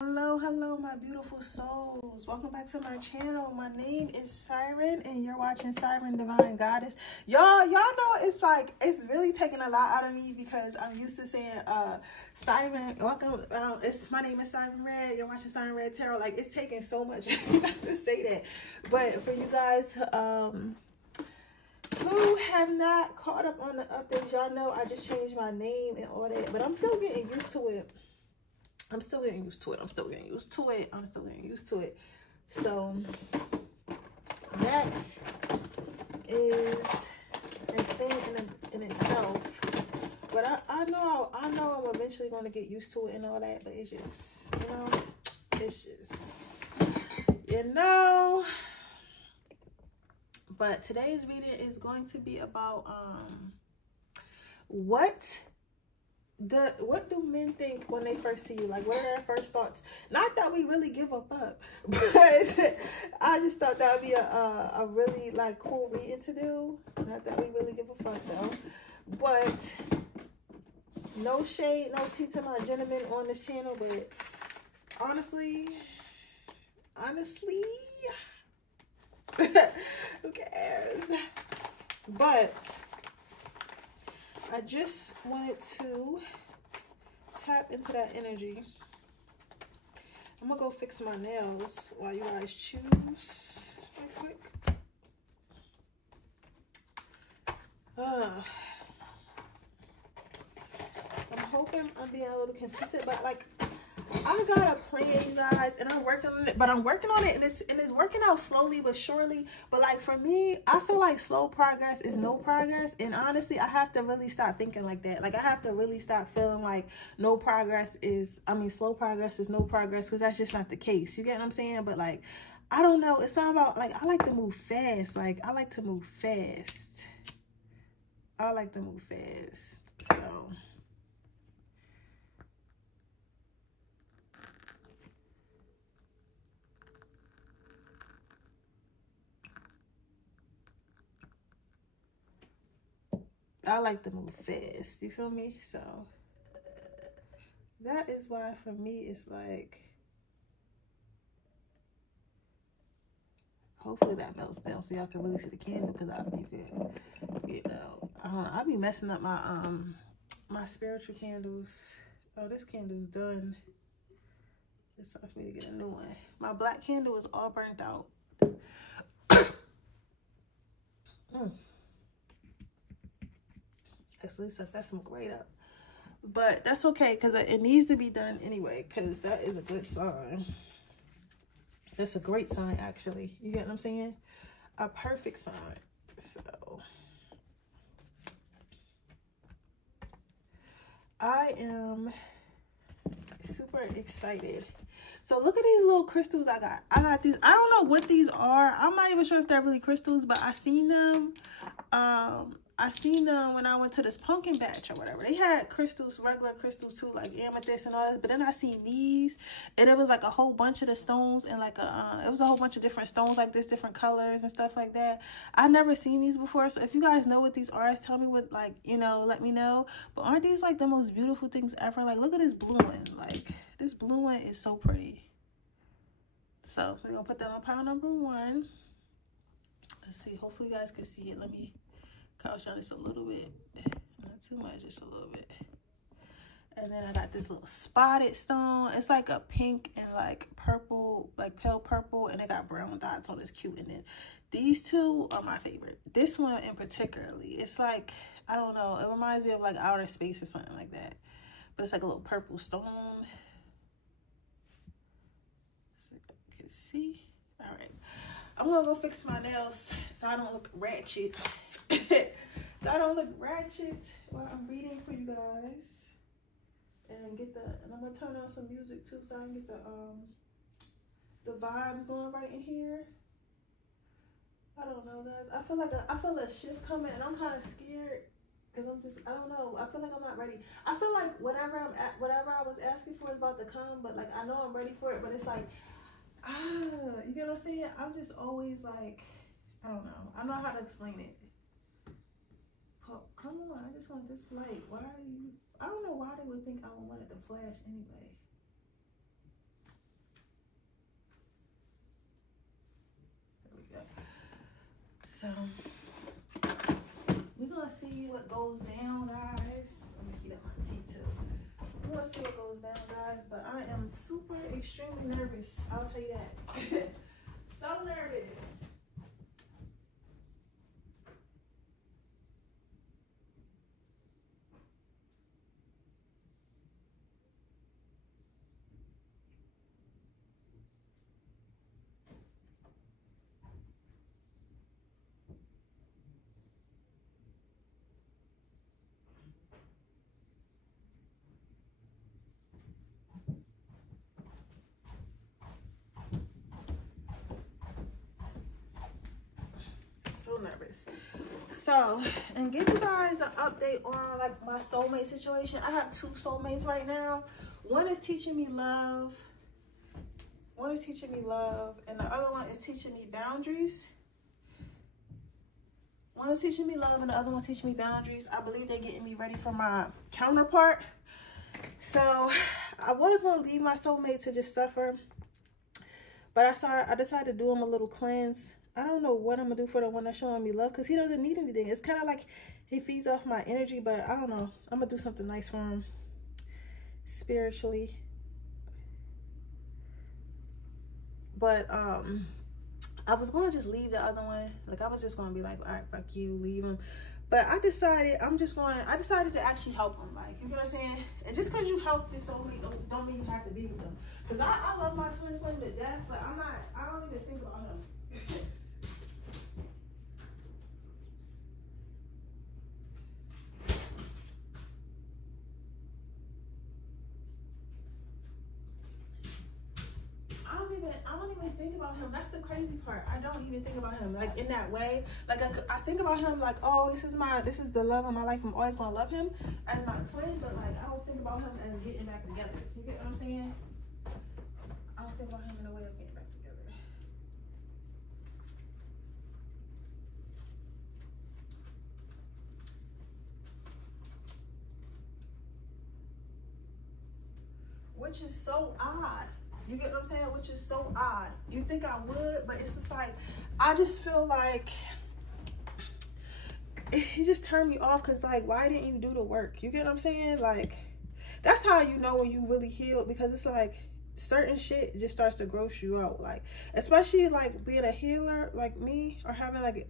Hello my beautiful souls, welcome back to my channel. My name is Siren and you're watching Siren Divine Goddess. Y'all know it's like it's really taking a lot out of me because I'm used to saying Siren. Welcome, my name is Siren Red, you're watching Siren Red Tarot. Like, it's taking so much to say that. But for you guys who have not caught up on the updates, y'all know I just changed my name and all that, but I'm still getting used to it. So that is a thing in itself. But I know I'm eventually going to get used to it and all that. But it's just, But today's reading is going to be about what do men think when they first see you? Like, what are their first thoughts? Not that we really give a fuck, but I just thought that would be a really like cool reading to do. Not that we really give a fuck though, but no shade, no tea to my gentlemen on this channel. But honestly, who cares? But I just wanted to tap into that energy. I'm gonna go fix my nails while you guys choose real quick. I'm hoping I'm being a little consistent, but like I got a plan, you guys, and I'm working on it. But I'm working on it, and it's working out slowly but surely. But like for me, I feel like slow progress is no progress, and honestly, I have to really stop thinking like that. Like I have to really stop feeling like slow progress is no progress, because that's just not the case. You get what I'm saying? But like, I don't know. It's something about like I like to move fast. Like I like to move fast. So. I like to move fast, you feel me? So that is why for me it's like, hopefully that melts down so y'all can really see the candle, because I think it, I don't know, I be messing up my my spiritual candles. Oh, this candle's done. It's time for me to get a new one. My black candle is all burnt out. Actually, so that's some great up, but that's okay because it needs to be done anyway, because that is a good sign. That's a great sign, actually. You get what I'm saying? A perfect sign. So I am super excited. So look at these little crystals I got. I got these. I don't know what these are. I'm not even sure if they're really crystals, but I seen them. I seen them when I went to this pumpkin batch or whatever. They had crystals, regular crystals too, like amethyst and all that. But then I seen these, and it was like a whole bunch of the stones, and like it was a whole bunch of different stones like this, different colors and stuff like that. I've never seen these before, so if you guys know what these are, tell me what, like, let me know. But aren't these like the most beautiful things ever? Like, look at this blue one. Like, this blue one is so pretty. So we're gonna put that on pile number 1. Let's see. Hopefully you guys can see it. Let me couch on this a little bit, not too much, just a little bit. And then I got this little spotted stone. It's like a pink and like purple, like pale purple, and it got brown dots on. It's cute. And then these two are my favorite. This one in particularly, it's like, I don't know, it reminds me of like outer space or something like that, but it's like a little purple stone. So you can see. All right, I'm gonna go fix my nails so I don't look ratchet. So I don't look ratchet while I'm reading for you guys, and I'm gonna turn on some music too so I can get the vibes going right in here. I don't know, guys. I feel a shift coming, and I'm kind of scared because I don't know. I feel like I'm not ready. I feel like whatever I was asking for is about to come, but like I know I'm ready for it, but it's like, you get what I'm saying? I'm just always like, I don't know. I don't know how to explain it. Come on, I just want this light. Why are you? I don't know why they would think I would want it to flash anyway. go. So we're gonna see what goes down, guys. I'm gonna heat up my tea too. We're gonna see what goes down, guys. But I am super extremely nervous. I'll tell you that. So nervous. Nervous. So, and give you guys an update on like my soulmate situation. I have 2 soulmates right now. One is teaching me love. One is teaching me love, and the other one is teaching me boundaries. One is teaching me love, and the other one is teaching me boundaries. I believe they're getting me ready for my counterpart. So, I was going to leave my soulmate to just suffer, but I decided to do him a little cleanse. I don't know what I'm going to do for the one that's showing me love, because he doesn't need anything. It's kind of like he feeds off my energy, but I don't know. I'm going to do something nice for him spiritually. But I was going to just leave the other one. Like, I was just going to be like, all right, fuck you, leave him. But I decided I decided to actually help him. Like, you know what I'm saying? And just because you help your soulmate don't mean you have to be with them. Because I love my twin flame to death, but I don't even think about him. I don't even think about him. That's the crazy part. I don't even think about him like in that way. Like I think about him like, oh, this is the love of my life. I'm always gonna love him as my twin, but like I don't think about him as getting back together. You get what I'm saying? I don't think about him in a way of getting back together. Which is so odd. You get what I'm saying? Which is so odd. You think I would, but it's just like, I just feel like he just turned me off because, like, why didn't you do the work? You get what I'm saying? Like, that's how you know when you really healed, because it's like certain shit just starts to gross you out. Like, especially like being a healer like me, or having like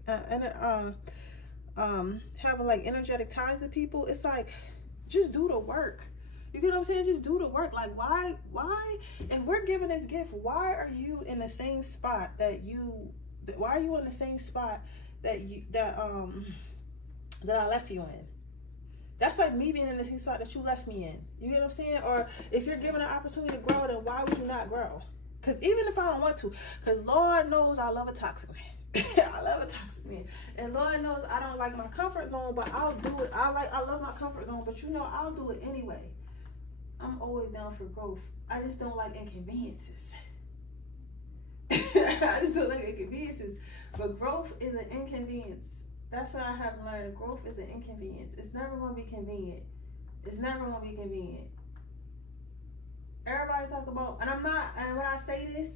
having like energetic ties to people. It's like, just do the work. You get what I'm saying? Just do the work. Like, why, if we're giving this gift, why are you in the same spot that why are you in the same spot that I left you in? That's like me being in the same spot that you left me in. You get what I'm saying? Or if you're given an opportunity to grow, then why would you not grow? Because even if I don't want to, because Lord knows I love a toxic man. I love a toxic man. And Lord knows I don't like my comfort zone, but I'll do it. I love my comfort zone, but you know, I'll do it anyway. I'm always down for growth. I just don't like inconveniences. I just don't like inconveniences. But growth is an inconvenience. That's what I have learned. Growth is an inconvenience. It's never going to be convenient. It's never going to be convenient. Everybody talk about, and when I say this,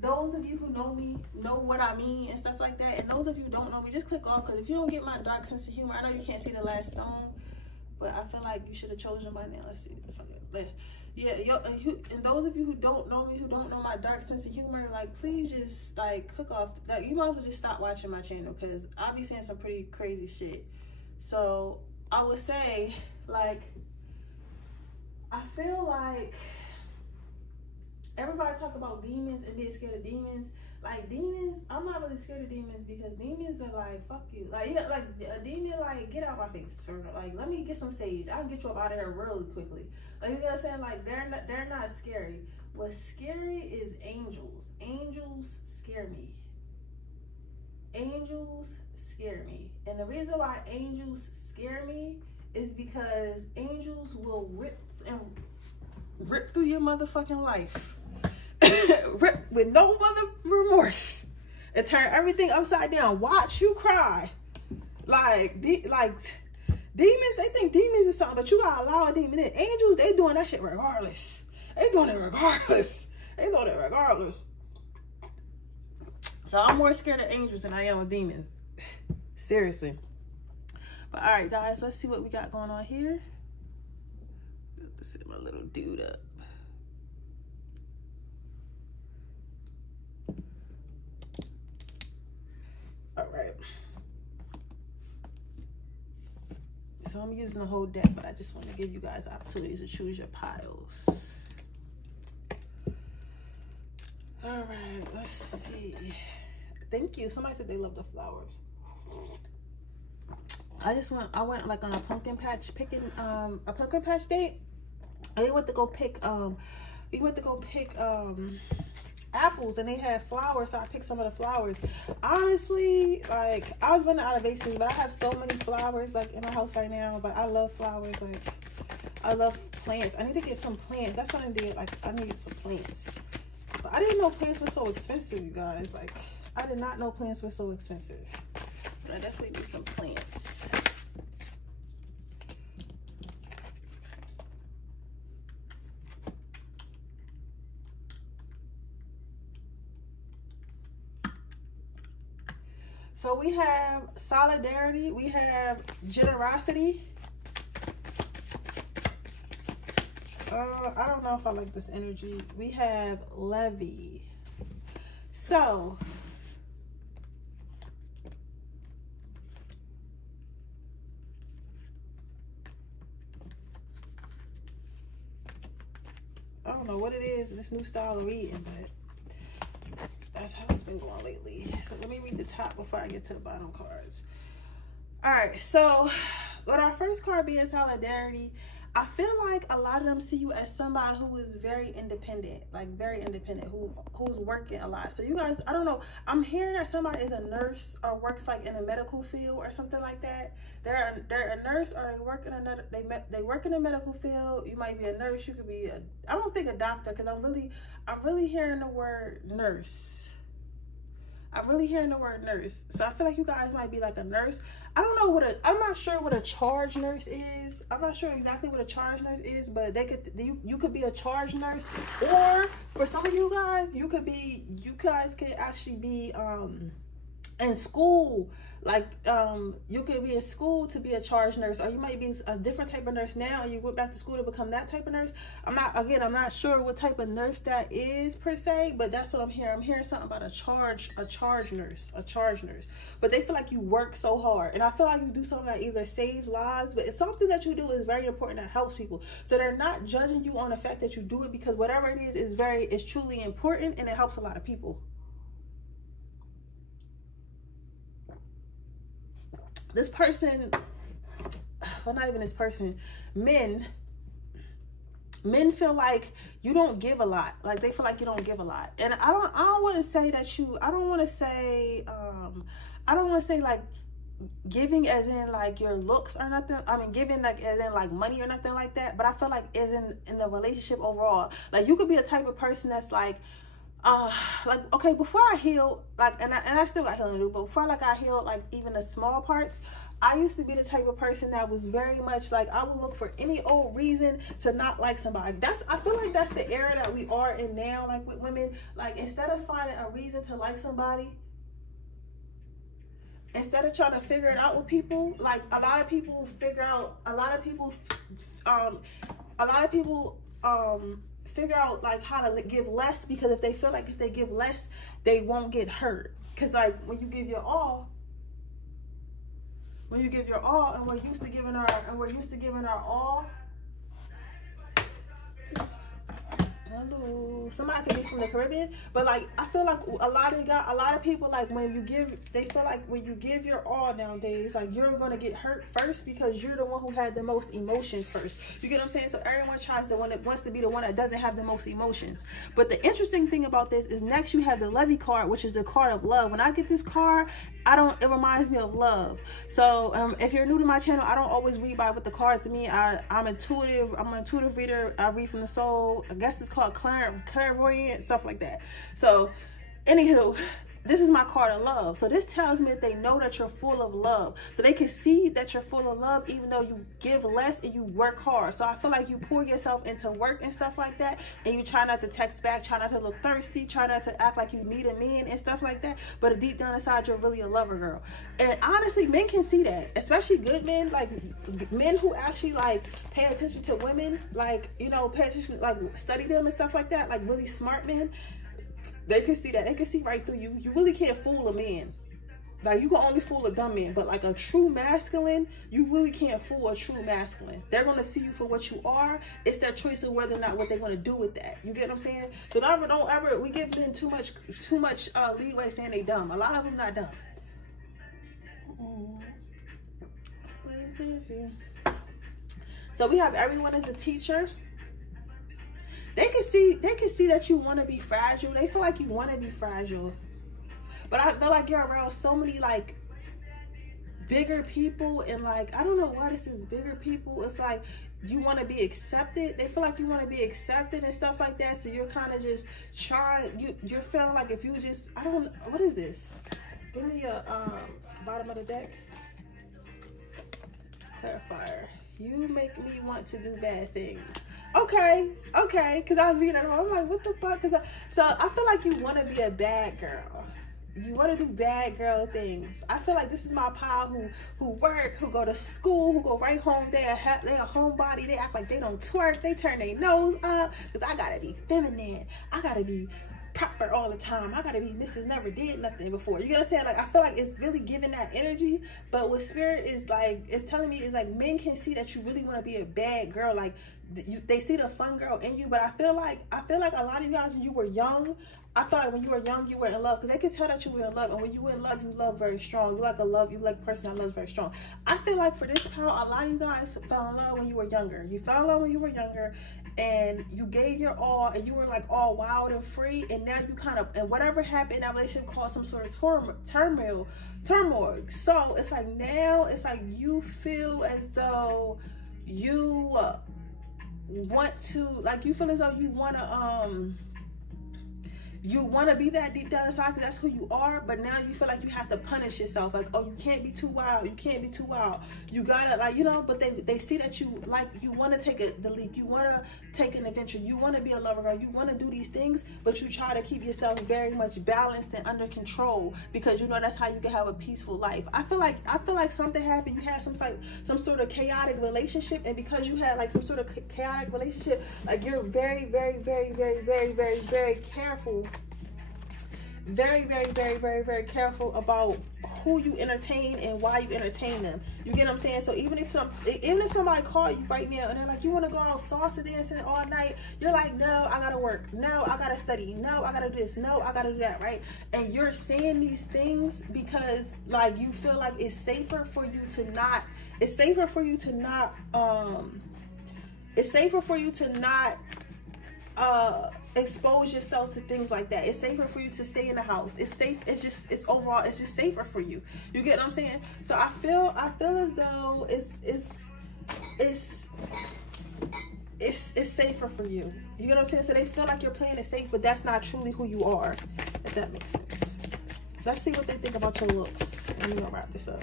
those of you who know me know what I mean and stuff like that. And those of you who don't know me, just click off, because if you don't get my dark sense of humor, I know you can't see the last stone, but I feel like you should have chosen by now. Let's see if I can. Yeah, and those of you who don't know me, who don't know my dark sense of humor, like, please just like click off. Like, you might as well just stop watching my channel, because I'll be saying some pretty crazy shit. So I would say, like, I feel like everybody talk about demons and being scared of demons. Like, demons, I'm not really scared of demons, because demons are like, fuck you. Like, you know, like a demon, like, get out my face, or like, let me get some sage. I can get you up out of here really quickly. Like, you know what I'm saying? Like, they're not scary. What's scary is angels. Angels scare me. Angels scare me. And the reason why angels scare me is because angels will rip through your motherfucking life. Rip with no other remorse and turn everything upside down. Watch you cry. Like demons, they think demons is something, but you gotta allow a demon in. Angels, they doing that shit regardless. They doing it regardless. They doing it regardless. So I'm more scared of angels than I am of demons. Seriously. But all right, guys, let's see what we got going on here. Let's set my little dude up. All right. So I'm using the whole deck, but I just want to give you guys opportunities to choose your piles. All right, let's see. Thank you. Somebody said they love the flowers. I went like on a pumpkin patch date. And we went to go pick apples, and they had flowers, so I picked some of the flowers. Honestly, like, I was running out of vases, but I have so many flowers like in my house right now. But I love flowers. Like, I love plants. I need to get some plants. That's what I did. Like, I needed some plants. But I didn't know plants were so expensive, you guys. Like, I did not know plants were so expensive. But I definitely need some plants. So we have solidarity, we have generosity. I don't know if I like this energy. We have levy. So I don't know what it is, this new style of reading, but that's how it's been going lately. So let me read the top before I get to the bottom cards. All right, so with our first card being solidarity, I feel like a lot of them see you as somebody who is very independent, like very independent, who's working a lot. So you guys, I don't know, I'm hearing that somebody is a nurse or works like in a medical field or something like that. They're a nurse, or they work in another, they work in a medical field. You might be a nurse, you could be a, I don't think a doctor, because I'm really hearing the word nurse. I'm really hearing the word nurse. So I feel like you guys might be like a nurse. I don't know I'm not sure what a charge nurse is. I'm not sure exactly what a charge nurse is, but you could be a charge nurse. Or for some of you guys, you guys could actually be in school. Like, you could be in school to be a charge nurse, or you might be a different type of nurse now, and you went back to school to become that type of nurse. I'm not sure what type of nurse that is per se, but that's what I'm hearing. I'm hearing something about a charge nurse. But they feel like you work so hard, and I feel like you do something that either saves lives, but it's something that you do is very important that helps people. So they're not judging you on the fact that you do it, because whatever it is truly important, and it helps a lot of people. This person, well, not even this person, men feel like you don't give a lot. Like, they feel like you don't give a lot. And I don't want to say that you, I don't want to say like giving as in like your looks or nothing. I mean, giving like as in like money or nothing like that. But I feel like as in the relationship overall, like you could be a type of person that's like okay, before I healed, like, and I still got healing to do, but before like I healed like even the small parts, I used to be the type of person that was very much like, I would look for any old reason to not like somebody. I feel like that's the era that we are in now, like with women. Like, instead of finding a reason to like somebody, instead of trying to figure it out with people, like a lot of people figure out like how to give less, because if they feel like if they give less, they won't get hurt. Because like when you give your all, and we're used to giving our all. Hello, somebody could be from the Caribbean, but like I feel like a lot of people, like they feel like when you give your all nowadays, like you're gonna get hurt first, because you're the one who had the most emotions first. You get what I'm saying? So everyone wants to be the one that doesn't have the most emotions. But the interesting thing about this is next you have the Levy card, which is the card of love. When I get this card, it reminds me of love. So if you're new to my channel, I don't always read by what the cards mean. I'm intuitive. I'm an intuitive reader. I read from the soul. I guess it's called clairvoyant, stuff like that. So anywho, this is my card of love. So this tells me that they know that you're full of love. So they can see that you're full of love even though you give less and you work hard. So I feel like you pour yourself into work and stuff like that, and you try not to text back, try not to look thirsty, try not to act like you need a man and stuff like that. But deep down inside, you're really a lover girl. And honestly, men can see that, especially good men, like men who actually like pay attention to women, like, you know, pay attention, like study them and stuff like that, like really smart men. They can see that. They can see right through you. You really can't fool a man. Like, you can only fool a dumb man. But like a true masculine, you really can't fool a true masculine. They're going to see you for what you are. It's their choice of whether or not what they want to do with that. You get what I'm saying? So don't ever, we give them too much leeway saying they dumb. A lot of them not dumb. So we have everyone as a teacher. They can see that you want to be fragile. They feel like you want to be fragile. But I feel like you're around so many like bigger people, and like, I don't know why this is bigger people. It's like you want to be accepted. They feel like you want to be accepted and stuff like that. So you're kind of just trying, you're feeling like if you just, I don't know, what is this? Give me a bottom of the deck. Clarifier. You make me want to do bad things. Okay, because I was reading that, I'm like, what the fuck? So I feel like you want to be a bad girl. You want to do bad girl things. I feel like this is my pal who work, who go to school, who go right home. They a homebody. They act like they don't twerk. They turn their nose up because I gotta be feminine. I gotta be proper all the time. I gotta be Mrs. Never Did Nothing before. You know what I'm saying? Like, I feel like it's really giving that energy. But what spirit is like, it's telling me is like men can see that you really want to be a bad girl. Like, they see the fun girl in you. But I feel like a lot of you guys, when you were young, I feel like when you were young, you were in love, because they could tell that you were in love. And when you were in love, you love very strong. You like a person that loves very strong. I feel like for this pal, a lot of you guys fell in love when you were younger. You fell in love when you were younger, and you gave your all, and you were like all wild and free. And now you kind of, and whatever happened in that relationship caused some sort of turmoil. So it's like now it's like you feel as though you want to, like, you feel as though you want to be that deep down inside because that's who you are. But now you feel like you have to punish yourself, like, oh, you can't be too wild, you gotta, like, you know. But they see that you, like, you want to take the leap, you want to take an adventure, you want to be a lover girl, you want to do these things, but you try to keep yourself very much balanced and under control, because you know that's how you can have a peaceful life. I feel like something happened. You had some sort of chaotic relationship, and because you had like some sort of chaotic relationship, like, you're very careful. Very careful about who you entertain and why you entertain them. You get what I'm saying? So even if somebody call you right now and they're like, you want to go out salsa dancing all night, you're like, no, I gotta work, no, I gotta study, no, I gotta do this, no, I gotta do that, right? And you're saying these things because, like, you feel like it's safer for you to not expose yourself to things like that. It's safer for you to stay in the house. It's safe. It's just safer for you. You get what I'm saying? So I feel as though it's safer for you. You get what I'm saying? So they feel like you're playing it safe, but that's not truly who you are, if that makes sense. Let's see what they think about your looks. And we're gonna wrap this up.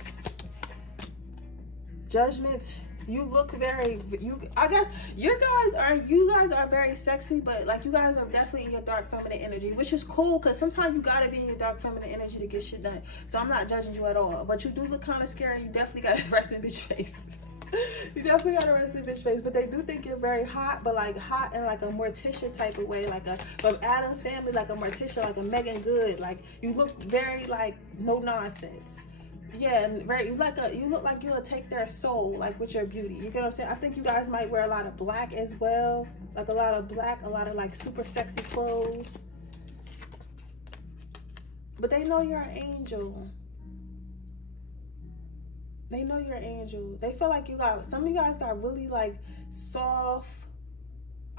Judgment. You look I guess you guys are very sexy, but like, you guys are definitely in your dark feminine energy, which is cool, because sometimes you gotta be in your dark feminine energy to get shit done. So I'm not judging you at all, but you do look kind of scary. You definitely got a resting bitch face. You definitely got a resting bitch face, but they do think you're very hot, but like hot in like a Morticia type of way, like from Addams Family, like a Morticia, like a Megan Good. Like, you look very like no nonsense. Yeah, and you look like you'll take their soul, like, with your beauty. You get what I'm saying? I think you guys might wear a lot of black as well, like a lot of black, a lot of like super sexy clothes. But they know you're an angel. They know you're an angel. They feel like some of you guys got really like soft,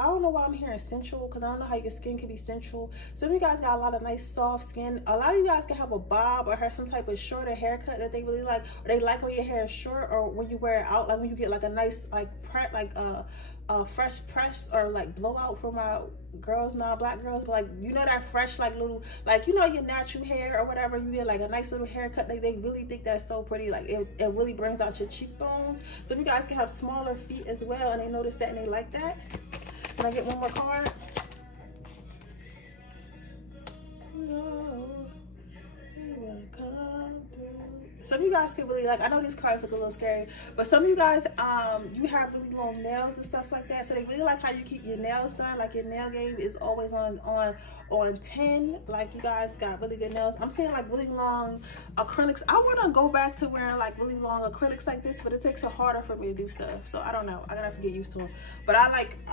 I don't know why I'm hearing sensual, because I don't know how your skin can be sensual. Some of you guys got a lot of nice soft skin. A lot of you guys can have a bob or have some type of shorter haircut that they really like, or they like when your hair is short, or when you wear it out, like when you get like a nice like fresh press or like blowout for my girls, now black girls, but like, you know, that fresh like little, like, you know, your natural hair or whatever, you get like a nice little haircut. They really think that's so pretty. Like it really brings out your cheekbones. So you guys can have smaller feet as well, and they notice that and they like that. Can I get one more card? No, you wanna come through. Some of you guys can really like, I know these cards look a little scary, but some of you guys, you have really long nails and stuff like that, so they really like how you keep your nails done. Like your nail game is always on 10. Like you guys got really good nails. I'm saying like really long acrylics. I want to go back to wearing like really long acrylics like this, but it takes it harder for me to do stuff. So I don't know. I gotta have to get used to them. But I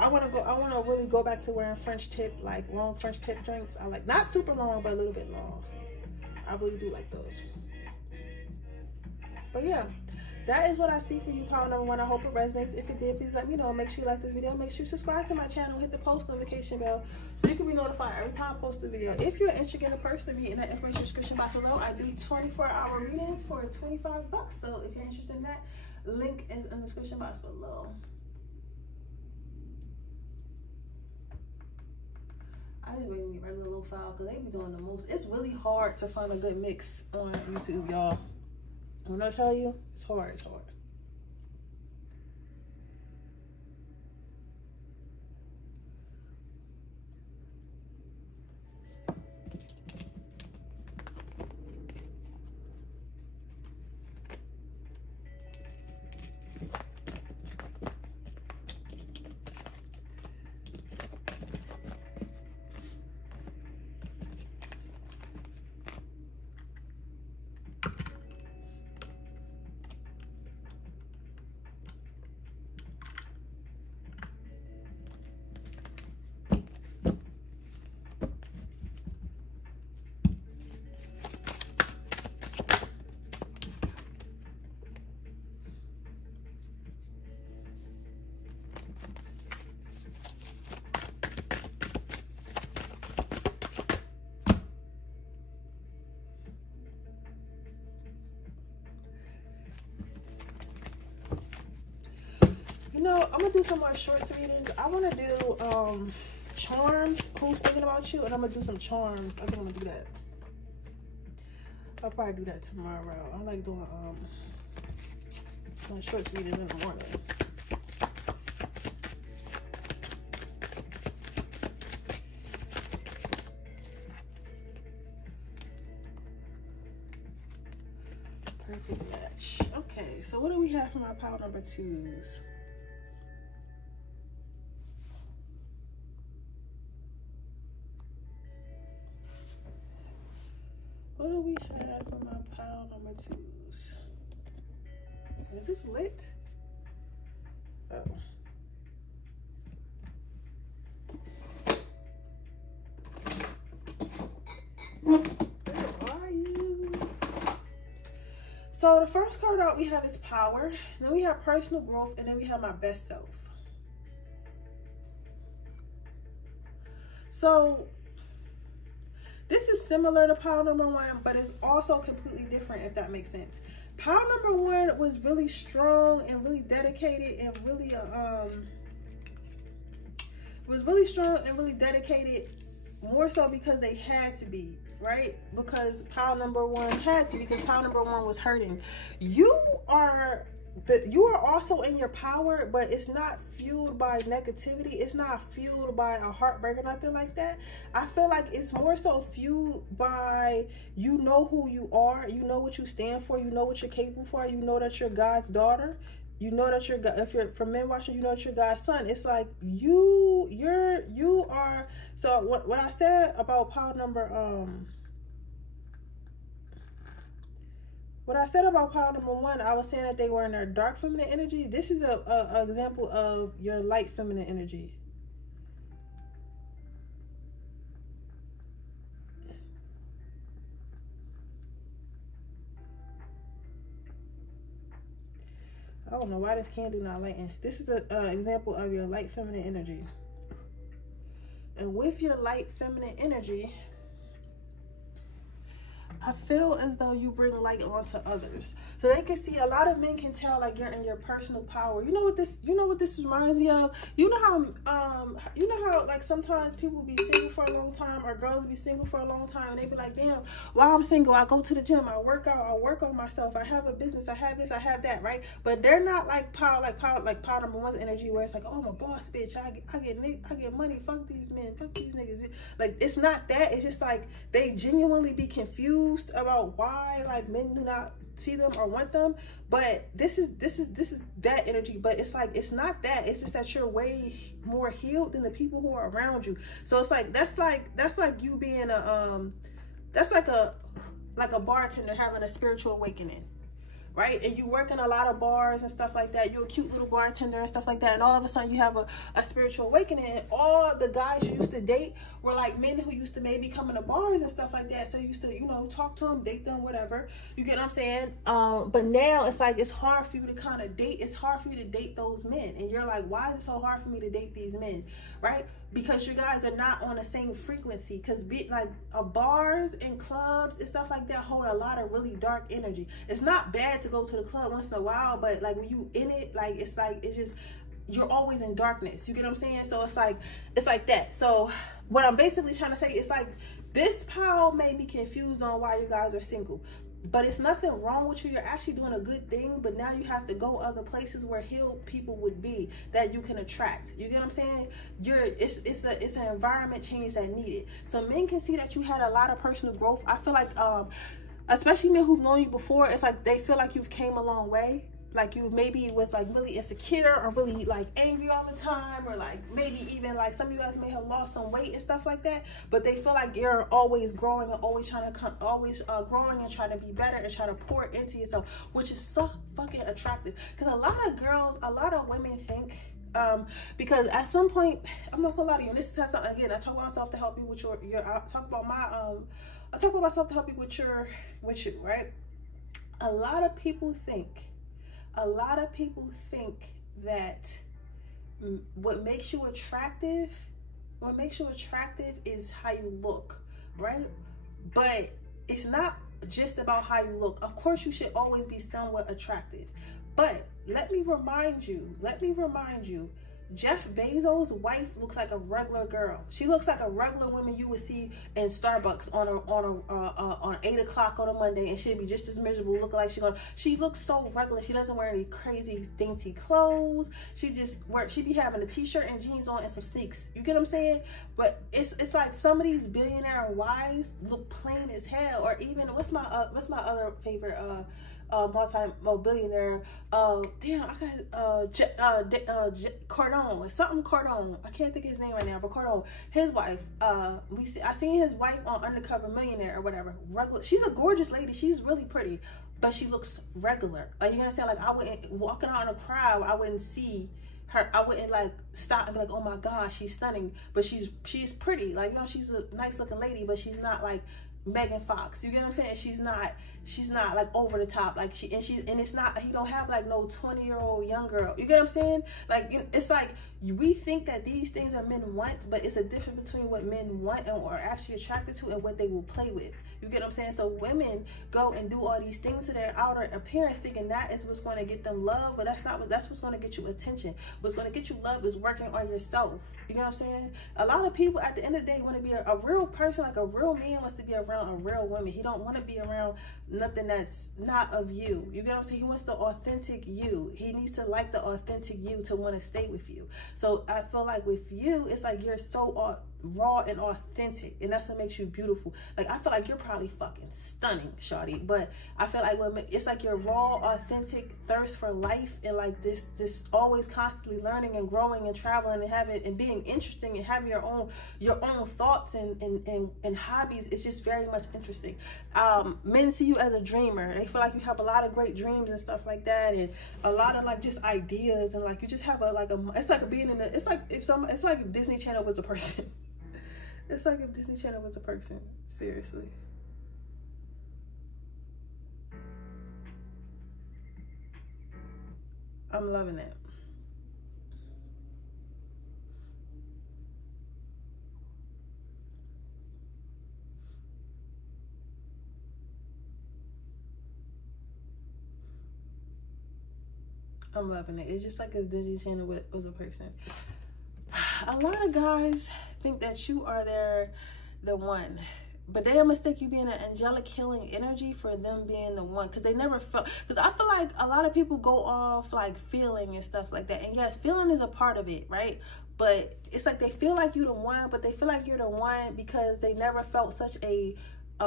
want to really go back to wearing French tip, like long French tip drinks. I like, not super long, but a little bit long. I really do like those. But yeah, that is what I see for you, pile number 1. I hope it resonates. If it did, please let me know. Make sure you like this video. Make sure you subscribe to my channel. Hit the post notification bell so you can be notified every time I post a video. If you're interested in a personally in the information description box below, I do 24-hour readings for $25. So if you're interested in that, link is in the description box below. I just really need regular low file because they be doing the most. It's really hard to find a good mix on YouTube, y'all. When I tell you, it's hard, it's hard. You know, I'm gonna do some more shorts readings. I want to do charms. Who's thinking about you? And I'm gonna do some charms. I think I'm gonna do that. I'll probably do that tomorrow. I like doing shorts readings in the morning. Perfect match. Okay, so what do we have for my pile number 2s? What do we have for my pile number 2s? Is this lit? Oh. Where are you? So the first card out we have is power. Then we have personal growth, and then we have my best self. So this is similar to pile number 1, but it's also completely different, if that makes sense. Pile number 1 was really strong and really dedicated and really more so because they had to be, right? Because pile number 1 had to, because pile number 1 was hurting. You are also in your power, but it's not fueled by negativity. It's not fueled by a heartbreak or nothing like that. I feel like it's more so fueled by, you know who you are, you know what you stand for, you know what you're capable for, you know that you're God's daughter, you know that you're, if you're from men watching, you know that you're God's son. It's like you are. So what I said about pile number what I said about pile number 1, I was saying that they were in their dark feminine energy. This is a example of your light feminine energy. I don't know why this candle not lighting. This is an example of your light feminine energy. And with your light feminine energy, I feel as though you bring light onto others, so they can see. A lot of men can tell, like, you're in your personal power. You know what this reminds me of? You know how like sometimes people be single for a long time, or girls be single for a long time, and they be like, damn, while I'm single, I go to the gym, I work out, I work on myself, I have a business, I have this, I have that, right? But they're not like power number one energy, where it's like, oh, I'm a boss bitch, I get money, fuck these men, fuck these niggas. Like, it's not that. It's just like they genuinely be confused about why, like, men do not see them or want them. But this is that energy. But it's like, it's not that. It's just that you're way more healed than the people who are around you. So it's like, that's like you being that's like a bartender having a spiritual awakening, right? And you work in a lot of bars and stuff like that. You're a cute little bartender and stuff like that. And all of a sudden you have a spiritual awakening. And all the guys you used to date were like men who used to maybe come into bars and stuff like that. So you used to, you know, talk to them, date them, whatever. You get what I'm saying? But now it's like, it's hard for you to kind of date. It's hard for you to date those men. And you're like, why is it so hard for me to date these men? Right? Because you guys are not on the same frequency. Because like bars and clubs and stuff like that hold a lot of really dark energy. It's not bad to go to the club once in a while, but like when you in it, like it's just, you're always in darkness. You get what I'm saying? So it's like that. So what I'm basically trying to say is, like, this pile made me confused on why you guys are single. But it's nothing wrong with you. You're actually doing a good thing. But now you have to go other places where healed people would be, that you can attract. You get what I'm saying? It's an environment change that needed. So men can see that you had a lot of personal growth. I feel like especially men who've known you before, it's like they feel like you've came a long way. Like you maybe was like really insecure or really like angry all the time, or like maybe even like some of you guys may have lost some weight and stuff like that, but they feel like you're always growing and always trying to growing and trying to be better and try to pour into yourself, which is so fucking attractive. Because a lot of women think, because at some point, I'm not gonna lie to you, and this is something, again, I talk about myself to help you with your I talk about myself to help you with you, right? A lot of people think that what makes you attractive is how you look, right? But it's not just about how you look. Of course, you should always be somewhat attractive. But let me remind you, Jeff Bezos' wife looks like a regular girl. She looks like a regular woman you would see in Starbucks on 8 o'clock on a Monday, and she'd be just as miserable, looking like she looks so regular. She doesn't wear any crazy dainty clothes. She be having a t-shirt and jeans on and some sneaks. You get what I'm saying? But it's like some of these billionaire wives look plain as hell. Or even what's my other favorite multi-billionaire, damn, I got Cardone, something Cardone, I can't think of his name right now, but Cardone, his wife, I seen his wife on Undercover Millionaire or whatever. Regular, she's a gorgeous lady, she's really pretty, but she looks regular. Like, you know what I'm saying? Like, I wouldn't, walking out in a crowd, I wouldn't see her, I wouldn't like stop and be like, oh my god, she's stunning, but she's pretty. Like, you know, she's a nice looking lady, but she's not like Megan Fox. You get what I'm saying? She's not like over the top, like and it's not, he don't have like no 20-year-old young girl. You get what I'm saying? Like, it's like we think that these things are men want, but it's a difference between what men want and are actually attracted to and what they will play with. You get what I'm saying? So women go and do all these things to their outer appearance thinking that is what's going to get them love, but that's what's going to get you attention. What's going to get you love is working on yourself. You know what I'm saying? A lot of people at the end of the day want to be a real person, like a real man wants to be around a real woman. He don't want to be around nothing that's not of you. You get what I'm saying? He wants the authentic you. He needs to like the authentic you to want to stay with you. So I feel like with you, it's like you're so raw and authentic, and that's what makes you beautiful. Like, I feel like you're probably fucking stunning, shawty, but I feel like it's like your raw, authentic thirst for life, and like this always constantly learning and growing and traveling and having and being interesting and having your own thoughts and hobbies. It's just very much interesting. Men see you as a dreamer. They feel like you have a lot of great dreams and stuff like that, and a lot of like just ideas, and like you just have it's like being in it's like if Disney Channel was a person. It's like if Disney Channel was a person. Seriously. I'm loving it. I'm loving it. It's just like a Disney Channel was a person. A lot of guys think that you are the one, but they'll mistake you being an angelic healing energy for them being the one, because they never felt. Because I feel like a lot of people go off like feeling and stuff like that, and yes, feeling is a part of it, right? But it's like they feel like you're the one, but they feel like you're the one because they never felt such a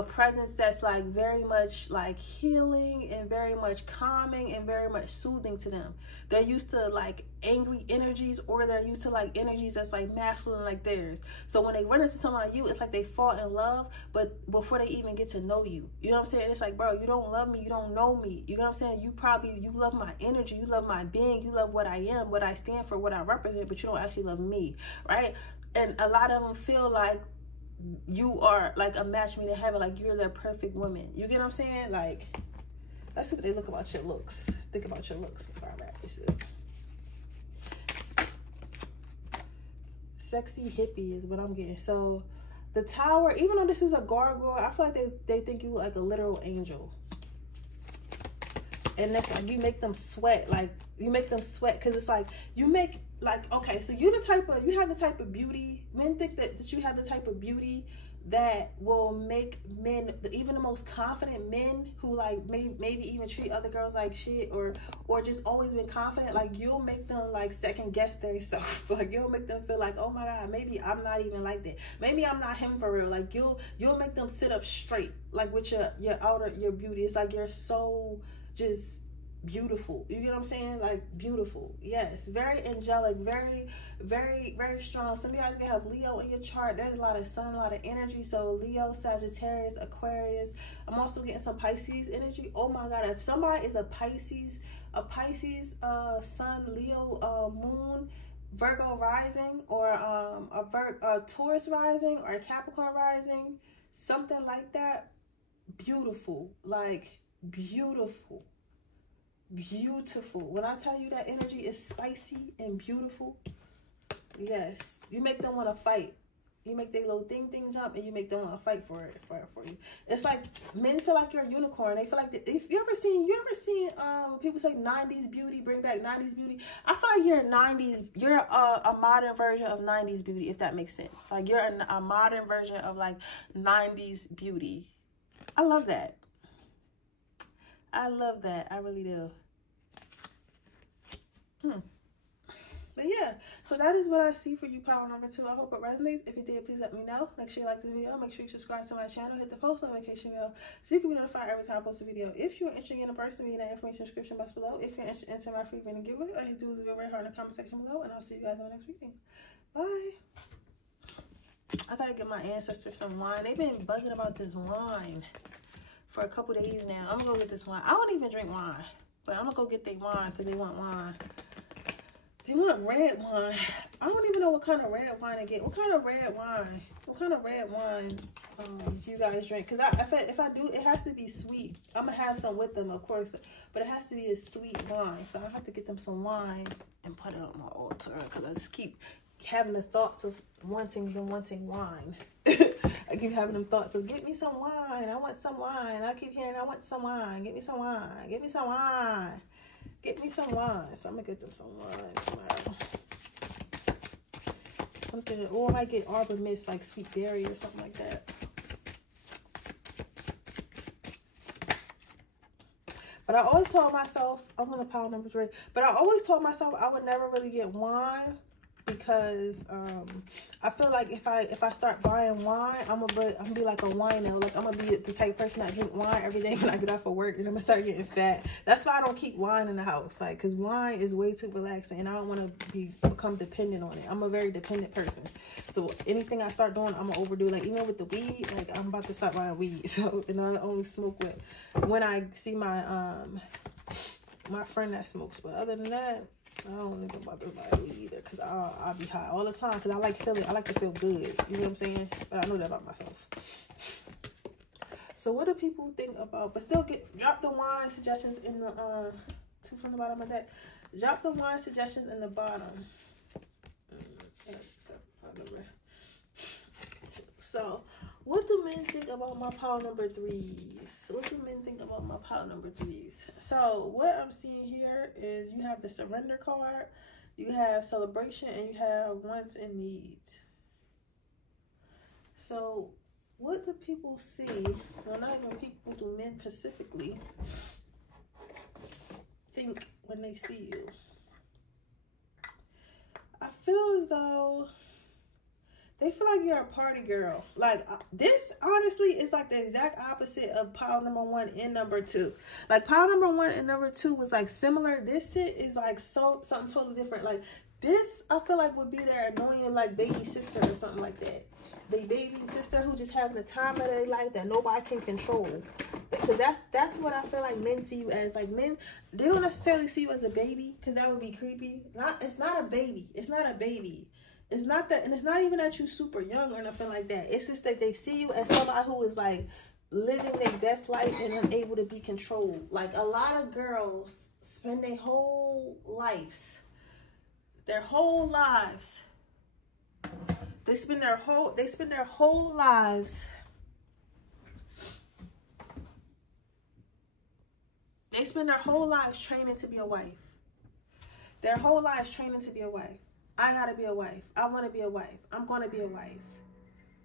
presence that's like very much like healing and very much calming and very much soothing to them. They're used to like angry energies, or they're used to like energies that's like masculine like theirs. So when they run into someone like you, it's like they fall in love, but before they even get to know you. You know what I'm saying? It's like, bro, you don't love me, you don't know me. You know what I'm saying? You love my energy, you love my being, you love what I am, what I stand for, what I represent, but you don't actually love me, right? And a lot of them feel like you are like a match made in heaven, like you're their perfect woman. You get what I'm saying? Like, let's see what they look about your looks. Think about your looks before I wrap this up. Sexy hippie is what I'm getting. So the Tower, even though this is a gargoyle, I feel like they think you like a literal angel. And that's like, you make them sweat. Like, you make them sweat because it's like, you make, like, okay, so you have the type of beauty, men think that you have the type of beauty that will make men, even the most confident men who like maybe even treat other girls like shit, or just always been confident, like you'll make them like second guess their self. Like you'll make them feel like, oh my God, maybe I'm not even like that. Maybe I'm not him for real. Like you'll make them sit up straight, like with your beauty. It's like you're so just beautiful. You get what I'm saying? Like beautiful. Yes, very angelic, very, very, very strong. Some of you guys can have Leo in your chart. There's a lot of sun, a lot of energy. So Leo, Sagittarius, Aquarius. I'm also getting some Pisces energy. Oh my God, if somebody is a Pisces sun, Leo moon, Virgo rising, or a Taurus rising, or a Capricorn rising, something like that, beautiful. Like beautiful. Beautiful. When I tell you that energy is spicy and beautiful, yes, you make them want to fight. You make their little thing jump, and you make them want to fight for you. It's like men feel like you're a unicorn. They feel like if you ever seen people say 90s beauty, bring back 90s beauty. I feel like you're a modern version of 90s beauty, if that makes sense. Like you're a modern version of like 90s beauty. I love that. I love that. I really do. But yeah, so that is what I see for you, power number 2. I hope it resonates. If it did, please let me know. Make sure you like this video. Make sure you subscribe to my channel. Hit the post notification bell so you can be notified every time I post a video. If you're interested in a person, read that information in the description box below. If you're interested in entering my free reading giveaway, all you do is go right here in the comment section below, and I'll see you guys in the next reading. Bye. I gotta get my ancestors some wine. They've been bugging about this wine for a couple days now. I'm gonna go get this wine. I don't even drink wine, but I'm gonna go get their wine because they want wine. They want red wine. I don't even know what kind of red wine to get. What kind of red wine? What kind of red wine you guys drink? Because if I do, it has to be sweet. I'm gonna have some with them, of course, but it has to be a sweet wine. So I have to get them some wine and put it on my altar, because I just keep having the thoughts of wanting wine. I keep having them thoughts of, get me some wine. I want some wine. I keep hearing, I want some wine. Get me some wine. Get me some wine. Get me some wine. So I'm going to get them some wine tomorrow. Something, or I might get Arbor Mist, like sweet berry or something like that. But I always told myself, I'm going to power number 3. But I always told myself I would never really get wine, because I feel like if I start buying wine, I'm gonna be like a wino. Like I'm gonna be the type of person that drink wine every day when I get off of work, and I'm gonna start getting fat. That's why I don't keep wine in the house, like, because wine is way too relaxing, and I don't want to become dependent on it. I'm a very dependent person, so anything I start doing, I'm gonna overdo. Like even with the weed, like I'm about to start buying weed, so I only smoke with when I see my my friend that smokes. But other than that, I don't think I'm about to buy weed either, because I'll be high all the time, because I like to feel good. You know what I'm saying? But I know that about myself. So what do people think about? But still, drop the wine suggestions in the 2 from the bottom of that. Drop the wine suggestions in the bottom. So What do men think about my pile number 3s? What do men think about my pile number 3s? So what I'm seeing here is you have the surrender card, you have celebration, and you have wants and needs. So what do people see? Well, not even people, do men specifically think when they see you? I feel as though they feel like you're a party girl. Like, this, honestly, is like the exact opposite of pile number 1 and number 2. Like, pile number 1 and number 2 was, like, similar. This shit is, like, something totally different. Like, this, I feel like, would be their annoying, like, baby sister or something like that. The baby sister who just having the time of their life that nobody can control. Because that's what I feel like men see you as. Like, men, they don't necessarily see you as a baby, because that would be creepy. It's not a baby. It's not a baby. It's not that, and it's not even that you super young or nothing like that. It's just that they see you as somebody who is like living their best life and unable to be controlled. Like, a lot of girls spend their whole lives, they spend their whole lives. They spend their whole lives training to be a wife. Their whole lives training to be a wife. I gotta be a wife. I want to be a wife. I'm going to be a wife.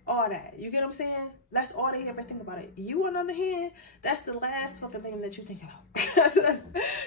All that. You get what I'm saying? That's all they ever think about it. You, on the other hand, that's the last fucking thing that you think about.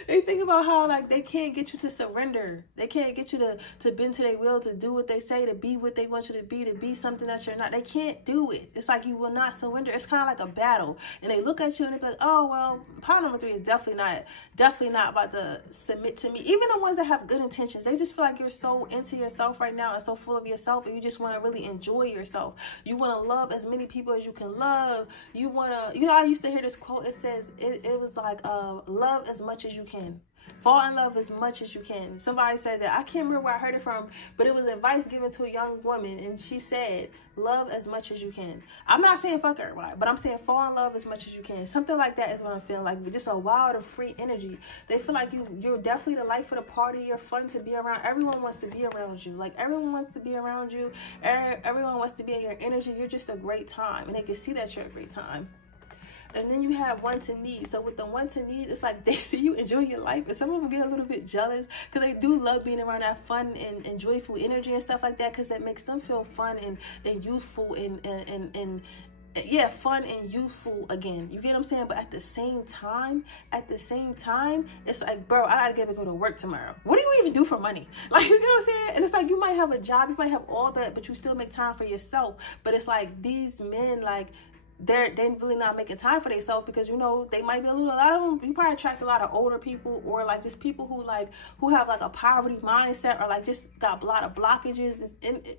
They think about how, like, they can't get you to surrender. They can't get you to bend to their will, to do what they say, to be what they want you to be something that you're not. They can't do it. It's like you will not surrender. It's kind of like a battle. And they look at you and they be like, oh, well, pile number 3 is definitely not about to submit to me. Even the ones that have good intentions, they just feel like you're so into yourself right now and so full of yourself, and you just want to really enjoy yourself. You want to love as many people as you can love. You want to, I used to hear this quote. It says, it was like, love as much as you can. Fall in love as much as you can. Somebody said that. I can't remember where I heard it from, but it was advice given to a young woman, and she said, love as much as you can. I'm not saying fuck everybody, but I'm saying fall in love as much as you can. Something like that is what I'm feeling like. Just a wild and free energy. They feel like you're definitely the life of the party. You're fun to be around. Everyone wants to be around you. Like, everyone wants to be around you. Everyone wants to be in your energy. You're just a great time, and they can see that you're a great time. And then you have wants and needs. So with the wants and needs, it's like they see you enjoy your life, and some of them get a little bit jealous because they do love being around that fun and joyful energy and stuff like that, because that makes them feel fun and youthful and yeah, fun and youthful again. You get what I'm saying? But at the same time, it's like, bro, I gotta go to work tomorrow. What do you even do for money? Like, you get what I'm saying? And it's like, you might have a job, you might have all that, but you still make time for yourself. But it's like, these men, like, they're really not making time for themselves, because they might be a lot of them, you probably attract a lot of older people, or like just people who have like a poverty mindset, or like just got a lot of blockages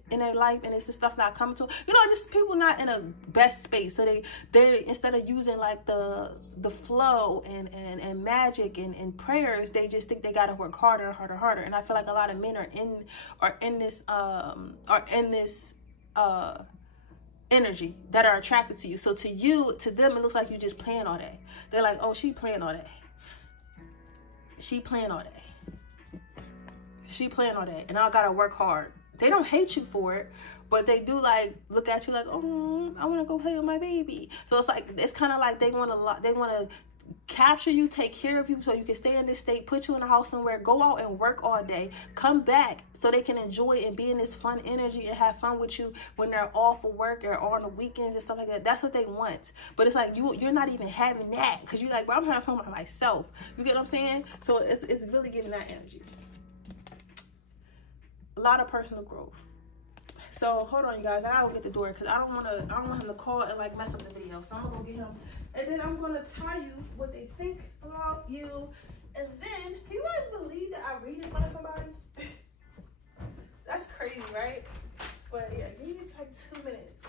in their life, and it's just stuff not coming to just people not in a best space. So they instead of using like the flow and magic and prayers, they just think they gotta work harder. And I feel like a lot of men are in this energy that are attracted to you. So to them, it looks like you just playing all day. They're like, oh, she playing all day. She playing all day. And I gotta work hard. They don't hate you for it, but they do like look at you like, oh, I want to go play with my baby. So it's kind of like they want to capture you, take care of you, so you can stay in this state, put you in a house somewhere, go out and work all day, come back so they can enjoy and be in this fun energy and have fun with you when they're off of work or on the weekends and stuff like that. That's what they want. But it's like you're not even having that, because you're like, bro, I'm having fun with myself. You get what I'm saying? So it's really giving that energy. A lot of personal growth. So hold on, you guys. I gotta go get the door, because I don't want him to call and like mess up the video. So I'm gonna go get him, and then I'm gonna tell you what they think about you. And then, can you guys believe that I read in front of somebody? That's crazy, right? But yeah, give me like 2 minutes.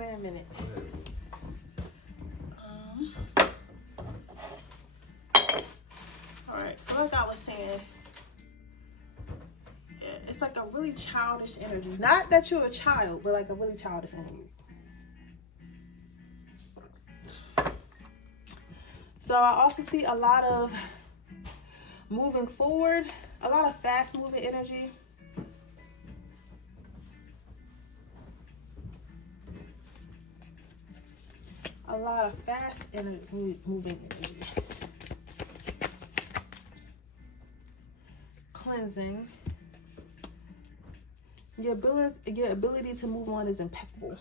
me in a minute. Alright, so like I was saying, it's like a really childish energy. Not that you're a child, but like a really childish energy. So I also see a lot of moving forward, a lot of fast moving energy. A lot of fast moving energy. Cleansing. Your ability to move on is impeccable.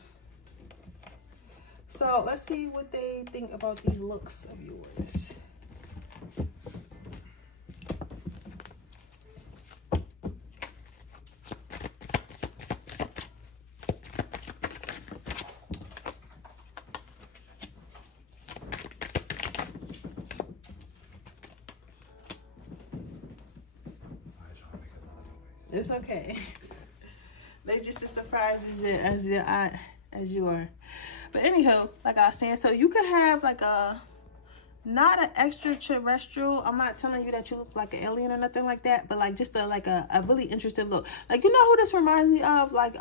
So let's see what they think about these looks of yours. It's okay. They just as surprised as you are. But anyhow, like I was saying, so you could have like not an extraterrestrial. I'm not telling you that you look like an alien or nothing like that, but like just a really interesting look. Like, you know who this reminds me of? Like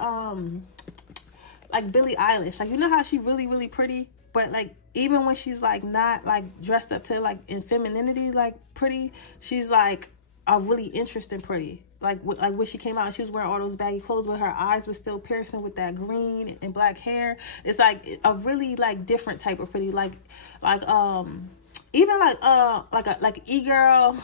Billie Eilish. Like, you know how she really pretty, but like even when she's like not like dressed up to like in femininity like pretty, she's like a really interesting pretty. Like when she came out and she was wearing all those baggy clothes, but her eyes were still piercing with that green and black hair. It's like a really like different type of pretty, like even like e-girl.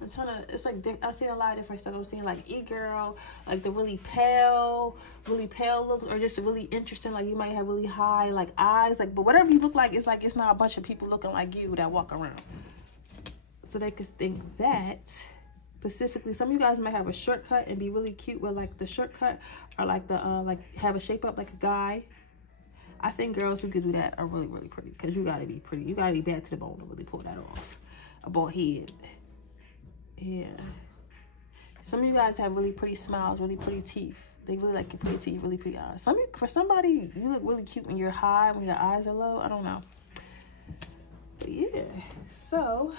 I'm trying to, it's like I've seen a lot of different stuff. I'm seeing like e-girl, like the really pale looks, or just really interesting, like you might have really high like eyes, like, but whatever you look like, it's like it's not a bunch of people looking like you that walk around. So they could think that. Specifically, some of you guys might have a shortcut and be really cute with like the shortcut, or like the like have a shape up like a guy. I think girls who could do that are really pretty, because you gotta be pretty. You gotta be bad to the bone to really pull that off. A bald head. Yeah. Some of you guys have really pretty smiles, really pretty teeth. They really like your pretty teeth, really pretty eyes. For somebody, you look really cute when you're high, when your eyes are low. I don't know. But yeah. So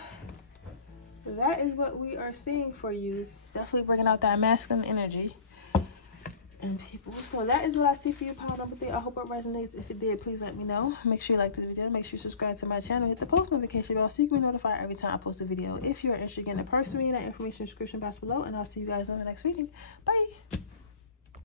that is what we are seeing for you. Definitely bringing out that masculine energy and people. So that is what I see for you, pile number 3. I hope it resonates. If it did, please let me know. Make sure you like this video. Make sure you subscribe to my channel. Hit the post notification bell so you can be notified every time I post a video. If you're interested in getting a personal reading, that information in the description box below. And I'll see you guys in the next reading. Bye.